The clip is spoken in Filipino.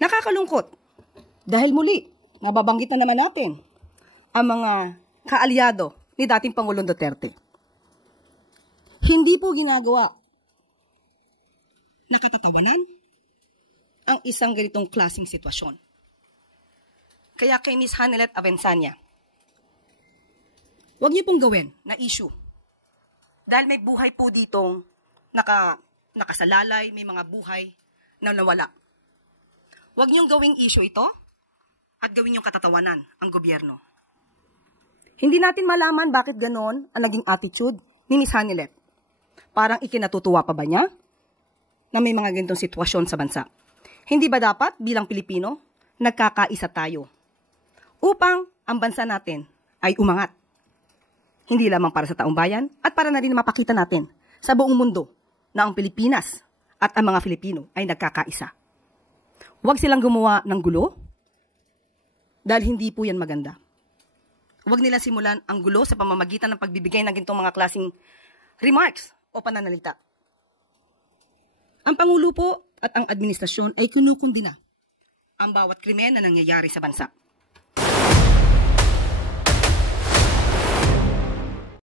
Nakakalungkot dahil muli, nababanggit na naman natin ang mga kaalyado ni dating Pangulong Duterte. Hindi po ginagawa nakatatawanan ang isang ganitong klaseng sitwasyon. Kaya kay Ms. Hanelet Abençania, huwag niyo pong gawin na issue. Dahil may buhay po ditong nakasalalay, may mga buhay na nawala. Huwag niyong gawing issue ito at gawin niyong katatawanan ang gobyerno. Hindi natin malaman bakit ganon ang naging attitude ni Ms. Hanelet. Parang ikinatutuwa pa ba niya na may mga ganitong sitwasyon sa bansa? Hindi ba dapat bilang Pilipino, nagkakaisa tayo upang ang bansa natin ay umangat? Hindi lamang para sa taong bayan at para na rin mapakita natin sa buong mundo na ang Pilipinas at ang mga Filipino ay nagkakaisa. Huwag silang gumawa ng gulo dahil hindi po yan maganda. Huwag nila simulan ang gulo sa pamamagitan ng pagbibigay ng ganitong mga klaseng remarks o pananalita. Ang Pangulo po at ang administrasyon ay kinukundina ang bawat krimen na nangyayari sa bansa.